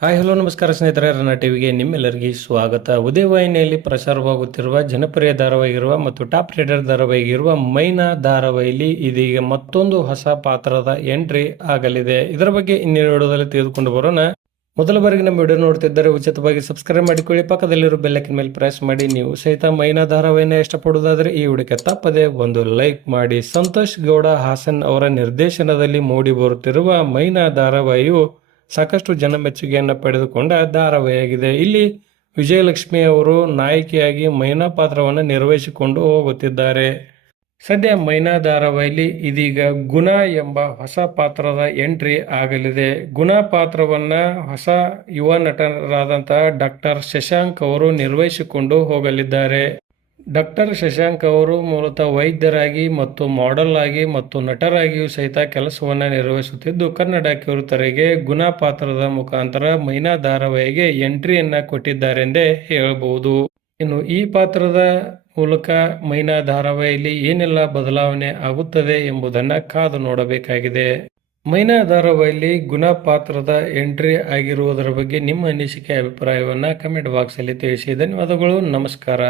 Hi hello ನಮಸ್ಕಾರ ಸ್ನೇಹಿತರೆ, ರನ್ನ ಟಿವಿಗೆ ನಿಮ್ಮೆಲ್ಲರಿಗೆ ಸ್ವಾಗತ. ಉದಯವಾಹಿನಿಯಲ್ಲಿ ಪ್ರಸಾರವಾಗುತ್ತಿರುವ ಜನಪ್ರಿಯ ಧಾರಾವಾಹಿಗಿರುವ ಮತ್ತು ಟಾಪ್ ರೇಟರ್ ಧಾರಾವಾಹಿಗಿರುವ ಮೈನಾ ಧಾರಾವಾಹಿಯಲ್ಲಿ ಇದೀಗ ಮತ್ತೊಂದು ಹೊಸ ಪಾತ್ರದ ಎಂಟ್ರಿ ಆಗಲಿದೆ. ಇದರ ಬಗ್ಗೆ ಇನ್ನೇನು ವಿಡಿಯೋದಲ್ಲಿ ತೆಗೆದುಕೊಂಡು ಬರೋಣ. ಮೊದಲ ಬಾರಿಗೆ ನಮ್ಮ ವಿಡಿಯೋ ನೋಡ್ತಿದ್ದರೆ ಉಚಿತವಾಗಿ ಸಬ್ಸ್ಕ್ರೈಬ್ ಮಾಡಿಕೊಳ್ಳಿ, ಪಕ್ಕದಲ್ಲಿರೋ ಬೆಲ್ಲೈಕನ್ ಮೇಲೆ ಪ್ರೆಸ್ ಮಾಡಿ. ನೀವು ಸಹಿತ ಮೈನಾ ಧಾರಾವಾಹಿನ ಇಷ್ಟಪಡುವುದಾದರೆ ಈ ವಿಡಿಯೋಕ್ಕೆ ತಪ್ಪದೆ ಒಂದು ಲೈಕ್ ಮಾಡಿ. ಸಂತೋಷ್ ಗೌಡ ಹಾಸನ್ ಅವರ ನಿರ್ದೇಶನದಲ್ಲಿ ಮೂಡಿ ಬರುತ್ತಿರುವ ಮೈನಾ ಧಾರಾವಾಹಿಯು ಸಾಕಷ್ಟು ಜನ ಮೆಚ್ಚುಗೆಯನ್ನು ಪಡೆದುಕೊಂಡ ಧಾರಾವಾಹಿಯಾಗಿದೆ. ಇಲ್ಲಿ ವಿಜಯಲಕ್ಷ್ಮಿ ಅವರು ನಾಯಕಿಯಾಗಿ ಮೈನಾ ಪಾತ್ರವನ್ನು ನಿರ್ವಹಿಸಿಕೊಂಡು ಹೋಗುತ್ತಿದ್ದಾರೆ. ಸದ್ಯ ಮೈನಾ ಧಾರಾವಾಹಿಯಲ್ಲಿ ಇದೀಗ ಗುಣ ಎಂಬ ಹೊಸ ಪಾತ್ರದ ಎಂಟ್ರಿ ಆಗಲಿದೆ. ಗುಣ ಪಾತ್ರವನ್ನ ಹೊಸ ಯುವ ನಟರಾದಂತಹ ಡಾಕ್ಟರ್ ಶಶಾಂಕ್ ಅವರು ನಿರ್ವಹಿಸಿಕೊಂಡು ಹೋಗಲಿದ್ದಾರೆ. ಡಾಕ್ಟರ್ ಶಶಾಂಕ್ ಅವರು ಮೂಲತಃ ವೈದ್ಯರಾಗಿ ಮತ್ತು ಮಾಡೆಲ್ ಆಗಿ ಮತ್ತು ನಟರಾಗಿಯೂ ಸಹಿತ ಕೆಲಸವನ್ನು ನಿರ್ವಹಿಸುತ್ತಿದ್ದು, ಕನ್ನಡ ಕಿರುತೆರೆಗೆ ಗುಣ ಪಾತ್ರದ ಮುಖಾಂತರ ಮೈನಾ ಧಾರಾವಾಹಿಗೆ ಎಂಟ್ರಿಯನ್ನ ಕೊಟ್ಟಿದ್ದಾರೆಂದೇ ಹೇಳಬಹುದು. ಇನ್ನು ಈ ಪಾತ್ರದ ಮೂಲಕ ಮೈನಾ ಧಾರಾವಾಹಿಯಲ್ಲಿ ಏನೆಲ್ಲ ಬದಲಾವಣೆ ಆಗುತ್ತದೆ ಎಂಬುದನ್ನು ಕಾದು ನೋಡಬೇಕಾಗಿದೆ. ಮೈನಾ ಧಾರಾವಾಹಿಯಲ್ಲಿ ಗುಣ ಪಾತ್ರದ ಎಂಟ್ರಿ ಆಗಿರುವುದರ ಬಗ್ಗೆ ನಿಮ್ಮ ಅನಿಸಿಕೆ ಅಭಿಪ್ರಾಯವನ್ನ ಕಮೆಂಟ್ ಬಾಕ್ಸ್ ಅಲ್ಲಿ ತಿಳಿಸಿ. ಧನ್ಯವಾದಗಳು, ನಮಸ್ಕಾರ.